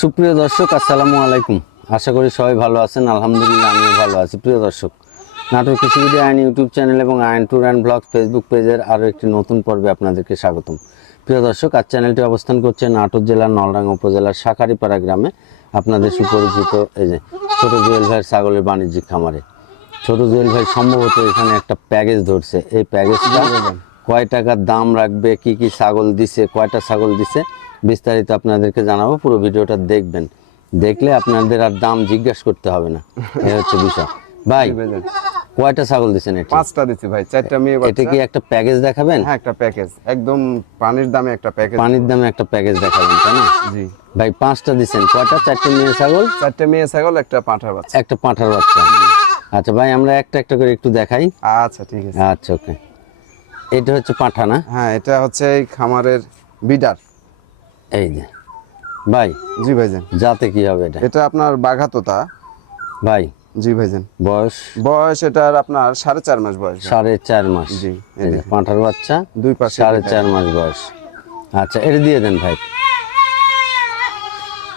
সুপ্রিয় দর্শক আসসালামু আলাইকুম। আশা করি সবাই ভালো আছেন। আলহামদুলিল্লাহ আমিও ভালো আছি। প্রিয় দর্শক নাটোর কৃষিবিডি আইন ইউটিউব চ্যানেল এবং আইন ট্যুর অ্যান্ড ব্লগ ফেসবুক পেজের আরও একটি নতুন পর্বে আপনাদেরকে স্বাগতম। প্রিয় দর্শক আজ চ্যানেলটি অবস্থান করছে নাটোর জেলার নলডাঙ্গা উপজেলার শাকারিপাড়া গ্রামে আপনাদের সুপরিচিত এই যে ছোটো জুয়েল ভাইয়ের ছাগলের বাণিজ্যিক খামারে। ছোট জুয়েল ভাই সম্ভবত এখানে একটা প্যাকেজ ধরছে। এই প্যাকেজটা কয় টাকার দাম রাখবে কি কি ছাগল দিছে কয়টা ছাগল দিছে বিস্তারিত আপনাদেরকে জানাব পুরো ভিডিওটা দেখবেন। দেখলে আপনাদের আর দাম জিজ্ঞাসা করতে হবে না। এই হচ্ছে বিষয়। ভাই। কয়টা ছাগল দিছেন এটা? পাঁচটা দিচ্ছি ভাই চারটা মেয়ে বাচ্চা। এটা কি একটা প্যাকেজ দেখাবেন? হ্যাঁ একটা প্যাকেজ। একদম পানির দামে একটা প্যাকেজ। পানির দামে একটা প্যাকেজ দেখাবেন তাই না? জি। ভাই পাঁচটা দিছেন। কয়টা? চারটে মেয়ে ছাগল? চারটে মেয়ে ছাগল একটা পাঁঠার বাচ্চা। একটা পাঁঠার বাচ্চা। আচ্ছা ভাই আমরা একটা একটা করে একটু দেখাই। আচ্ছা ঠিক আছে। আচ্ছা ওকে। এটা হচ্ছে পাঁঠা না? হ্যাঁ এটা হচ্ছে এই খামারের বিডার। এই যে। ভাই জি ভাইজান। যাতে কি হবে এটা? এটা আপনার বাঘাতোতা। ভাই জি ভাইজান। বয়স? বয়স এটার আপনার সাড়ে চার মাস বয়স। সাড়ে চার মাস। জি, এই যে পাঁঠার বাচ্চা? দুই পাশে সাড়ে চার মাস বয়স। আচ্ছা এটা দিয়ে দেন ভাই।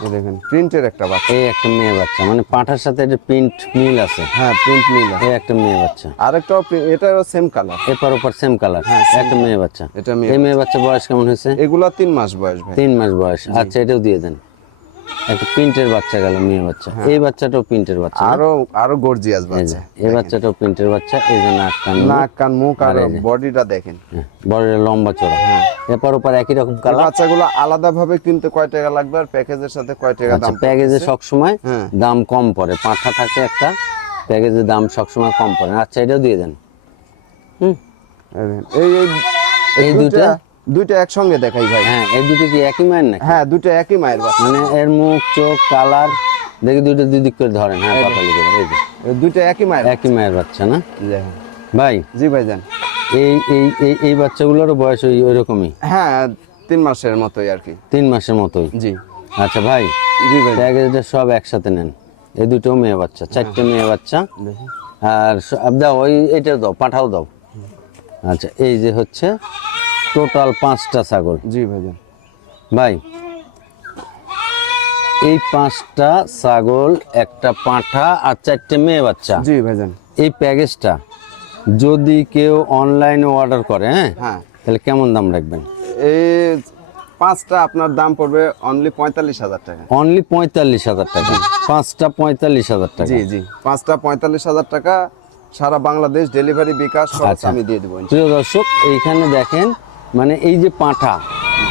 এই দেখেন প্রিন্টের একটা বাচ্চা। এই একটা মেয়ে বাচ্চা মানে পাঁঠার সাথে এটা প্রিন্ট মিল আছে। হ্যাঁ প্রিন্ট মিল এই একটা মেয়ে বাচ্চা। আরেকটাও print- এটারও সেম কালার এপার ওপার সেম কালার একটা মেয়ে বাচ্চা। এটা মেয়ে এই মেয়ে বাচ্চা বয়স কেমন হয়েছে? এগুলা তিন মাস বয়স ভাই। তিন মাস বয়স। আচ্ছা এটাও দিয়ে দেন। একটা প্রিন্টের বাচ্চা গেল মেয়ে বাচ্চা। এই বাচ্চাটাও প্রিন্টের বাচ্চা। আরও আরও গর্জিয়াস বাচ্চা। এই বাচ্চাটাও প্রিন্টের বাচ্চা এই যে নাক কান নাক কান মুখ আর বডিটা দেখেন। হ্যাঁ, বড় লম্বা চড়া এপার ওপার একই রকম কালার বাচ্চাগুলো আলাদা ভাবে কিনতে কয় টাকা লাগবে আর প্যাকেজের সাথে কয় টাকা আচ্ছা দাম প্যাকেজে সবসময় হ্যাঁ। দাম কম পড়ে। পাঁঠা থাকে একটা প্যাকেজের দাম সবসময় কম পড়ে। আচ্ছা এটাও দিয়ে দেন। হুম। এই এই এই এই দুইটা? একসঙ্গে দেখাই ভাই। হ্যাঁ এই দুটো কি একই মায়ের নাকি? হ্যাঁ দুটো একই মায়ের বাচ্চা। মানে এর মুখ চোখ কালার দেখি দুটো দুদিক করে ধরেন। হ্যাঁ পাতালি করে এই যে। দুটো একই মায়ের একই মায়ের বাচ্চা না? দেখেন। ভাই। জি ভাইজান এই এই এই এই বাচ্চাগুলোরও বয়স ওই ওই রকমই? হ্যাঁ তিন মাসের মতোই আর কি। তিন মাসের মতোই? জি। আচ্ছা ভাই জি ভাই। প্যাকেজটা সব একসাথে নেন। এই দুটো মেয়ে বাচ্চা চারটে মেয়ে বাচ্চা। আর দাও ওই এটা দাও পাঠাও দাও। আচ্ছা এই যে হচ্ছে টোটাল পাঁচটা ছাগল। জি ভাইজান। ভাই এই পাঁচটা ছাগল একটা পাঁঠা আর চারটে মেয়ে বাচ্চা। জি ভাইজান। এই প্যাকেজটা যদি কেউ অনলাইনে অর্ডার করে হ্যাঁ হ্যাঁ। তাহলে কেমন দাম রাখবেন? এই পাঁচটা আপনার দাম পড়বে অনলি পঁয়তাল্লিশ হাজার টাকা। অনলি পঁয়তাল্লিশ হাজার টাকা। পাঁচটা পঁয়তাল্লিশ হাজার টাকা। জি জি। পাঁচটা পঁয়তাল্লিশ হাজার টাকা সারা বাংলাদেশ ডেলিভারি বিকাশ খরচ আচ্ছা। আমি দিয়ে দেবো প্রিয় দর্শক এইখানে দেখেন মানে এই যে পাঁঠা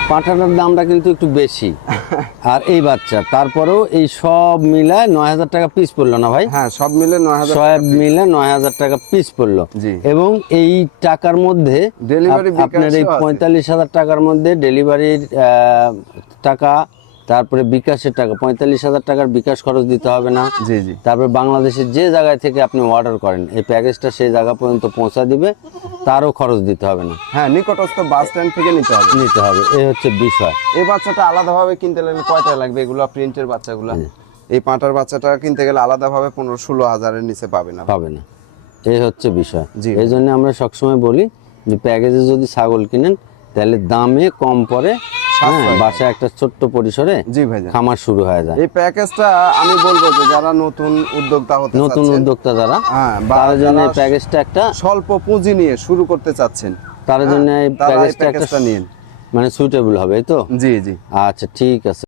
পাঁঠাটার দামটা কিন্তু একটু বেশি। আর এই বাচ্চা তারপরেও এই সব মিলায় নয় হাজার টাকা পিস পড়ল না ভাই? হ্যাঁ সব মিলে নয় হাজার সব মিলে নয় হাজার টাকা পিস পড়ল। জি। এবং এই টাকার মধ্যে আপ- আপনার এই পঁয়তাল্লিশ হাজার টাকার মধ্যে ডেলিভারির টাকা তারপরে বিকাশের টাকা পঁয়তাল্লিশ হাজার টাকার বিকাশ খরচ দিতে হবে না। জি জি। তারপরে বাংলাদেশের যে জায়গায় থেকে আপনি অর্ডার করেন এই প্যাকেজটা সেই জায়গা পর্যন্ত পৌঁছা দিবে। তারও খরচ দিতে হবে না। হ্যাঁ নিকটস্থ বাস স্ট্যান্ড থেকে নিতে হবে। নিতে হবে এই হচ্ছে বিষয়। এই বাচ্চাটা আলাদাভাবে কিনতে গেলে কয়টা লাগবে? এগুলো প্রিন্টের বাচ্চাগুলো। এই পাঁটার বাচ্চাটা কিনতে গেলে আলাদাভাবে পনেরো ষোলো হাজারের নিচে পাবে না। পাবে না। এই হচ্ছে বিষয়। জি। এই জন্য আমরা সবসময় বলি যে প্যাকেজে যদি ছাগল কিনেন তাহলে দামে কম হ্যাঁ সাশ্রয় বাসায় একটা ছোট্ট পরিসরে জি ভাই খামার শুরু হয়ে যায়। এই প্যাকেজটা আমি বলব যে যারা নতুন উদ্যোক্তা হতে নতুন উদ্যোক্তা যারা হ্যাঁ তার জন্য প্যাকেজটা একটা স্বল্প পুঁজি নিয়ে শুরু করতে চাচ্ছেন তার জন্য এই প্যাকেজটা একটা নিন। মানে সুইটেবল হবে তো? জি জি। আচ্ছা ঠিক আছে।